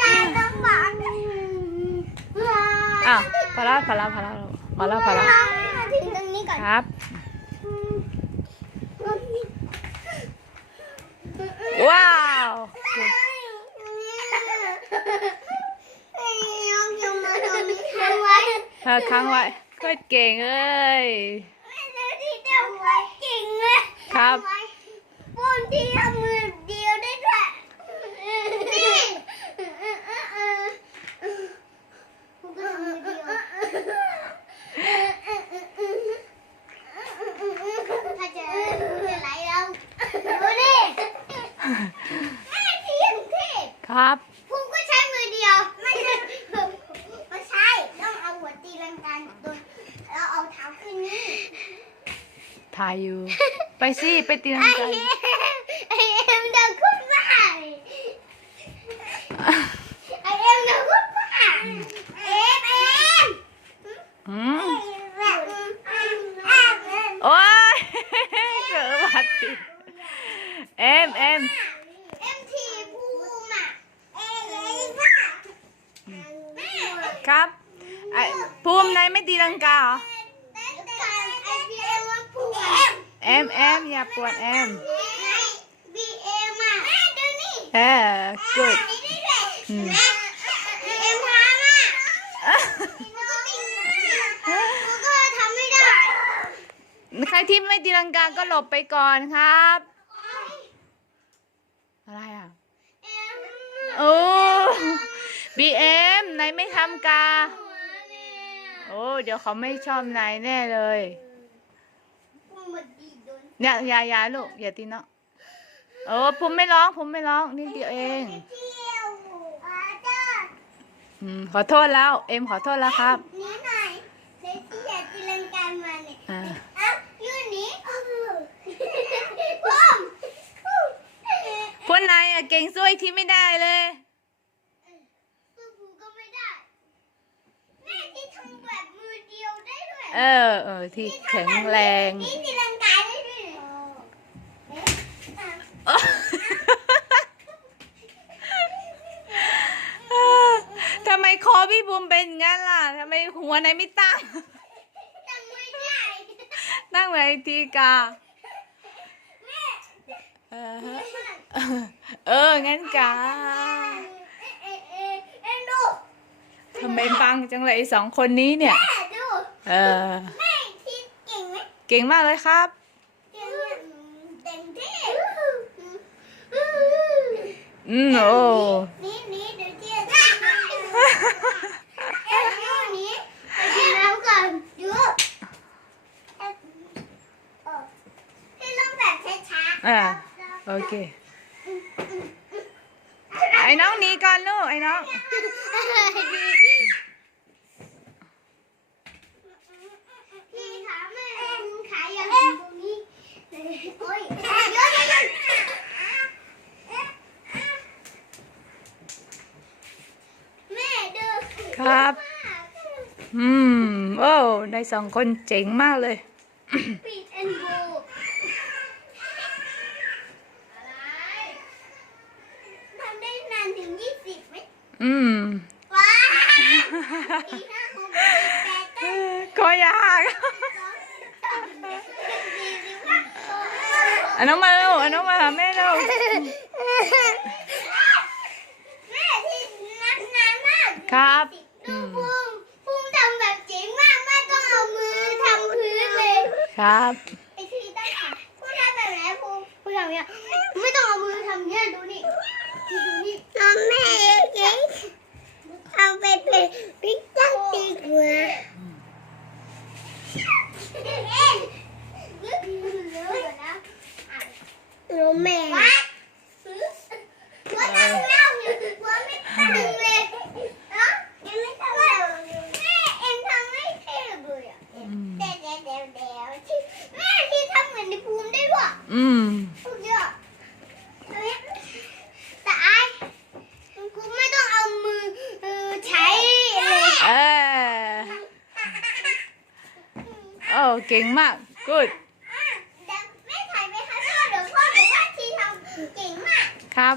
ตาต้องบอกอ้าวพอแล้วพอแล้วพอแล้วพอแล้วพอแล้วมาถึงตรงนี้ก่อนครับว้าวเธอค้างไว้โคตรเก่งเอ้ยครับปูนที่ทำมือเดียวได้ด้วยนี่ปูก็ทำมือเดียวถ้าจะจะไหลแล้วดูนี่แม่เทียนเทพ ครับภูมิก็ใช้มือเดียวไม่ใช่ไม่ใช่ต้องเอาหัวตีลังกาโดนแล้วเอาเท้าขึ้นนี่ถ่ายอยู่ ไปสิไปตีลัไองกาเอ็มไอเอ็มเดินขึ้นมาไอเอ็มเดินขึ้นมาเอ็มเอ็มอืมเอ็มโอ้ยเกิดอุบัติเหตุเอ็มเอ็ม เอ็มทีภูมิอะเอ็มเอ็มว่าแม่ ครับไอภูมินายไม่ตีลังกาเหรอไอพีเอ็มว่าภูมิเอ็มเอ็มอย่าปวดเอ็มบีเอ็มอะแม่ดูนี่เออ good อืมเอ็มทำอะมันก็ติดมันก็ทำไม่ได้ใครที่ไม่ตีลังกาก็หลบไปก่อนครับ อะไรอะเอ็มโอ้บีเอ็ม นายไม่ทำกาหัวเนี่ยโอ้ เดี๋ยวเขาไม่ชอบนายแน่เลยภูมิมันดีโดนอย่าอย่าอย่าลูก อย่าตีเนาะโอ้ผมไม่ร้องผมไม่ร้องนิดเดียวเองเที่ยวอาจารย์อืม ขอโทษแล้ว เอ็มขอโทษแล้วครับนี้หน่อยเลซี่อยากจิลังการมาเนี่ยอ่าเอ้ายืนนี้ภูมิพวกนายอะเก่งซวยที่ไม่ได้เลย สู้ภูก็ไม่ได้ แม่ที่ทำแบบมือเดียวได้ด้วย เออเออที่แข็งแรง นี่จิลังกาได้ด้วยเอ๊ะอะทำไมคอพี่บุมเป็นงั้นล่ะทำไมหัวนายไม่ตั้ง จำไม่ได้ตั้งไว้ทีกาแม่เออฮะเออ งั้นกา เอ๊ะเอ๊ะเอ๊ะดู ทำไมฟังจังเลยไอ้สองคนนี้เนี่ยแม่ดู เออแม่คิดเก่งไหมเก่งมากเลยครับ เก่งเนี่ยเต็มที่อืมโอ้นี่นี่เดี๋ยวเที่ยวเอ๊ะดูนี่ไปกินน้ำก่อนดูเอ๊ะเออให้ลองแบบช้าๆอ่าโอเคไอ้น้องหนีก่อนลูกไอ้น้อง เขาแม่ขายอย่างนี้ตรงนี้โอ้ยเดี๋ยวเดี๋ยวเดี๋ยวแม่เดิน ครับ อืม โอ้ได้สองคนเจ๋งมากเลย ปิดแอนโบทำได้นานถึงยี่สิบไหมอืม ว้าวสี่ห้าหกเจ็ดแปดเก้าก็ยากสองสามสี่สิบห้าอันน้องมาเร็วอันน้องมาหาแม่เร็วแม่ที่นับนานมาก ครับดู อืมภูมิภูมิทำแบบเจ๋งมากแม่ต้องเอามือทำพื้นเลยครับ ไอที่ตั้งขาภูมิทำแบบไหนภูมิภูมิทำอย่างเงี้ยไม่ต้องเอามือทำเงี้ยดูนี่ดูนี่น้องแม่เก่งเอาไปเป็นพิซซ่าดีกว่าเอ็นลึกเลือนะน้องแม่ว่าตั้งเล่าอยู่ว่าไม่ตั้งเลยเนาะยังไม่ตั้งเลยแม่เอ็นทำไม่เท่เลยอะ อืม เดี๋ยวเดี๋ยวเดี๋ยวเดี๋ยวที่แม่ที่ทำเหมือนในภูมิได้ด้วย อืมทุกอแต่ไอ้กูไม่ต้องเอามือใช้เลยเออโอ้เก่งมาก good เดี๋ยวแม่ถ่ายไหมคะพ่อเดี๋ยวพ่อทีทำเก่งมากครับ